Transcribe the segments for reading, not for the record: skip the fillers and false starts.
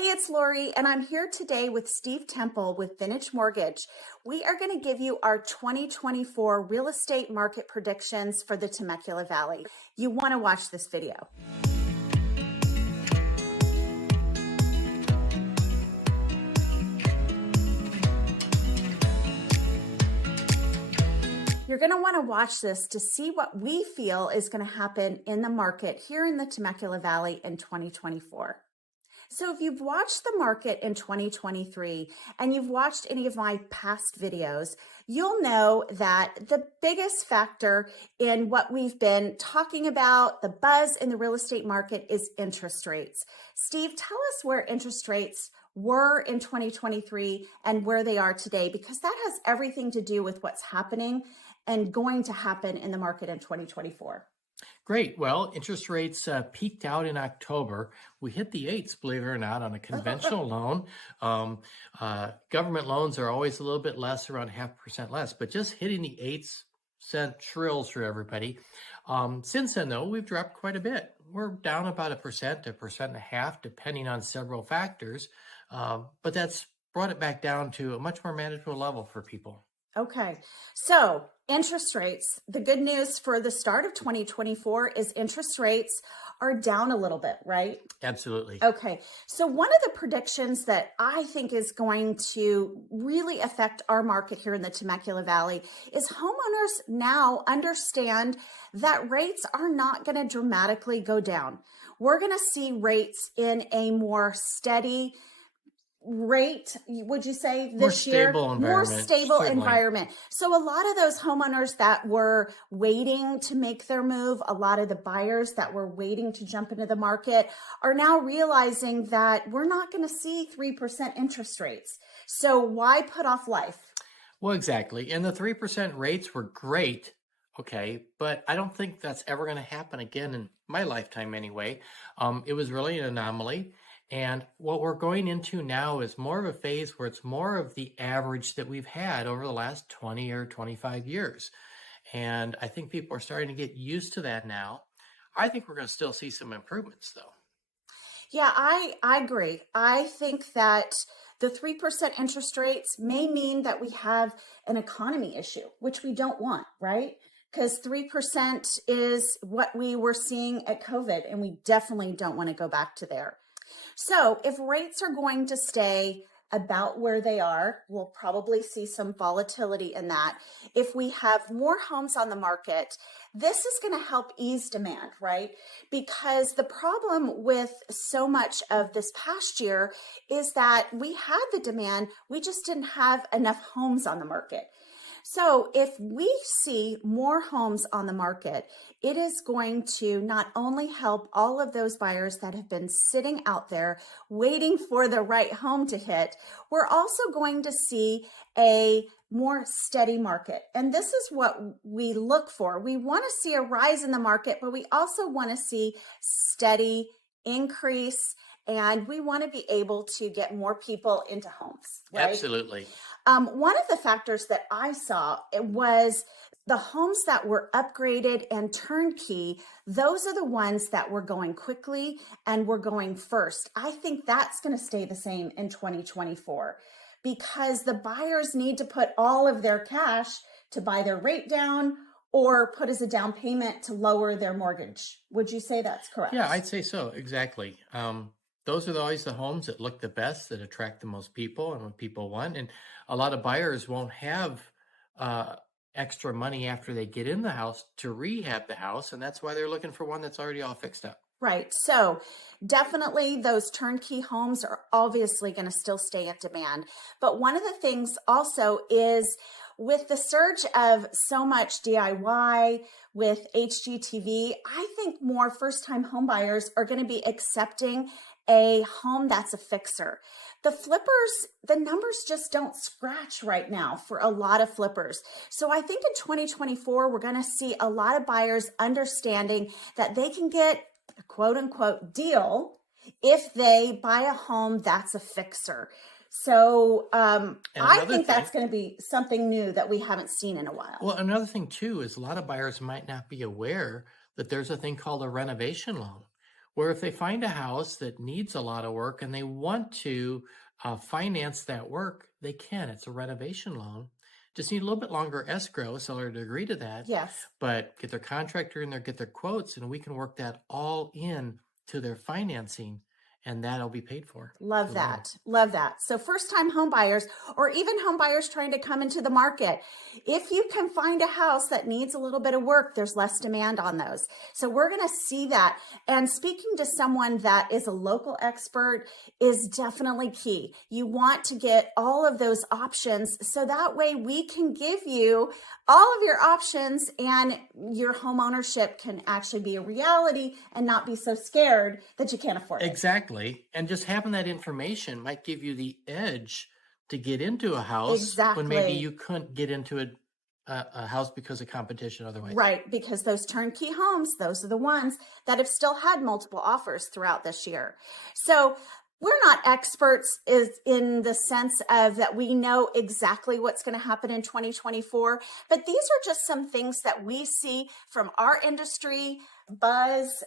Hey, it's Lori, and I'm here today with Steve Tempel with Vintage Mortgage. We are going to give you our 2024 real estate market predictions for the Temecula Valley. You want to watch this video. You're going to want to watch this to see what we feel is going to happen in the market here in the Temecula Valley in 2024. So if you've watched the market in 2023 and you've watched any of my past videos, you'll know that the biggest factor in what we've been talking about, the buzz in the real estate market, is interest rates. Steve, tell us where interest rates were in 2023 and where they are today, because that has everything to do with what's happening and going to happen in the market in 2024. Great. Well, interest rates peaked out in October. We hit the eights, believe it or not, on a conventional loan. Government loans are always a little bit less, around 0.5% less, but just hitting the eights sent thrills for everybody. Since then, though, we've dropped quite a bit. We're down about 1% to 1.5%, depending on several factors. But that's brought it back down to a much more manageable level for people. Okay, so interest rates, the good news for the start of 2024 is interest rates are down a little bit, right? Absolutely. Okay, so one of the predictions that I think is going to really affect our market here in the Temecula Valley is homeowners now understand that rates are not going to dramatically go down. We're going to see rates in a more steady rate, would you say, this year? More stable environment. So a lot of those homeowners that were waiting to make their move, a lot of the buyers that were waiting to jump into the market are now realizing that we're not going to see 3% interest rates. So why put off life? Well, exactly. And the 3% rates were great. Okay, but I don't think that's ever going to happen again in my lifetime anyway. It was really an anomaly. And what we're going into now is more of a phase where it's more of the average that we've had over the last 20 or 25 years. And I think people are starting to get used to that now. I think we're going to still see some improvements, though. Yeah, I agree. I think that the 3% interest rates may mean that we have an economy issue, which we don't want, right? Because 3% is what we were seeing at COVID, and we definitely don't want to go back to there. So if rates are going to stay about where they are, we'll probably see some volatility in that. If we have more homes on the market, this is going to help ease demand, right? Because the problem with so much of this past year is that we had the demand, we just didn't have enough homes on the market. So if we see more homes on the market, it is going to not only help all of those buyers that have been sitting out there waiting for the right home to hit, we're also going to see a more steady market. And this is what we look for. We want to see a rise in the market, but we also want to see steady increase, and we want to be able to get more people into homes, right? Absolutely. One of the factors that I saw was the homes that were upgraded and turnkey. Those are the ones that were going quickly and were going first. I think that's going to stay the same in 2024 because the buyers need to put all of their cash to buy their rate down or put as a down payment to lower their mortgage. Would you say that's correct? Yeah, I'd say so. Exactly. Those are always the homes that look the best, that attract the most people and what people want. And a lot of buyers won't have extra money after they get in the house to rehab the house. And that's why they're looking for one that's already all fixed up. Right. So definitely those turnkey homes are obviously going to still stay at demand. But one of the things also is with the surge of so much DIY with HGTV, I think more first-time home buyers are going to be accepting a home that's a fixer. The flippers, the numbers just don't scratch right now for a lot of flippers. So I think in 2024, we're going to see a lot of buyers understanding that they can get a quote unquote deal if they buy a home that's a fixer. So I think that's going to be something new that we haven't seen in a while. Well, another thing too is a lot of buyers might not be aware that there's a thing called a renovation loan, Where if they find a house that needs a lot of work and they want to finance that work, they can. It's a renovation loan. Just need a little bit longer escrow seller to agree to that, Yes. but get their contractor in there, get their quotes, and we can work that all in to their financing, and that'll be paid for. Love the loan. that. Love that. So first time home buyers or even home buyers trying to come into the market, if you can find a house that needs a little bit of work, there's less demand on those. So we're going to see that. And speaking to someone that is a local expert is definitely key. You want to get all of those options so that way we can give you all of your options and your home ownership can actually be a reality and not be so scared that you can't afford it. Exactly. And just having that information might give you the edge to get into a house when maybe Exactly. you couldn't get into a house because of competition otherwise. Right, because those turnkey homes, those are the ones that have still had multiple offers throughout this year. So we're not experts is in the sense of that we know exactly what's going to happen in 2024, but these are just some things that we see from our industry buzz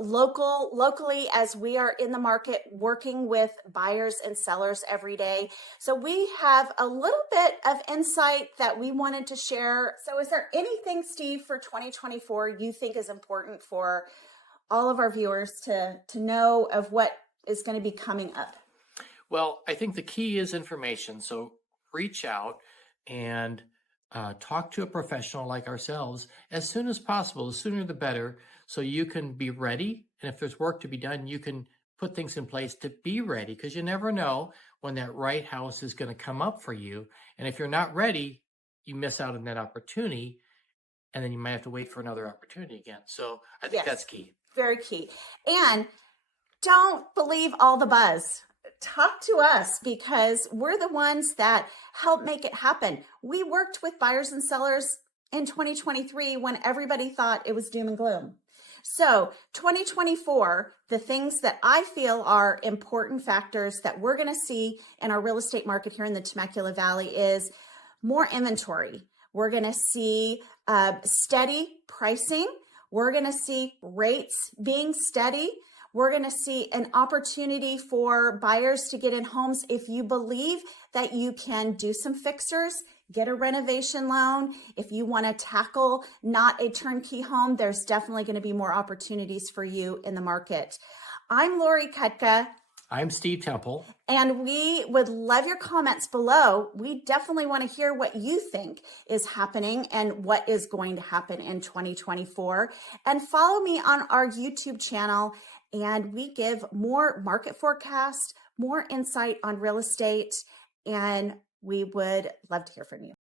locally as we are in the market working with buyers and sellers every day. So we have a little bit of insight that we wanted to share. So is there anything, Steve, for 2024 you think is important for all of our viewers to know of what is going to be coming up? Well, I think the key is information. So reach out and talk to a professional like ourselves as soon as possible. The sooner the better, so you can be ready. And if there's work to be done, you can put things in place to be ready, because you never know when that right house is going to come up for you. And if you're not ready, you miss out on that opportunity, and then you might have to wait for another opportunity again. So I think that's key. Very key. And don't believe all the buzz. Talk to us because we're the ones that help make it happen. We worked with buyers and sellers in 2023 when everybody thought it was doom and gloom. So 2024, the things that I feel are important factors that we're going to see in our real estate market here in the Temecula Valley is more inventory. We're going to see steady pricing. We're going to see rates being steady. We're going to see an opportunity for buyers to get in homes. If you believe that you can do some fixers, get a renovation loan. If you want to tackle not a turnkey home, there's definitely going to be more opportunities for you in the market. I'm Lori Kutka. I'm Steve Tempel. And we would love your comments below. We definitely want to hear what you think is happening and what is going to happen in 2024. And follow me on our YouTube channel. And we give more market forecast, more insight on real estate, and we would love to hear from you.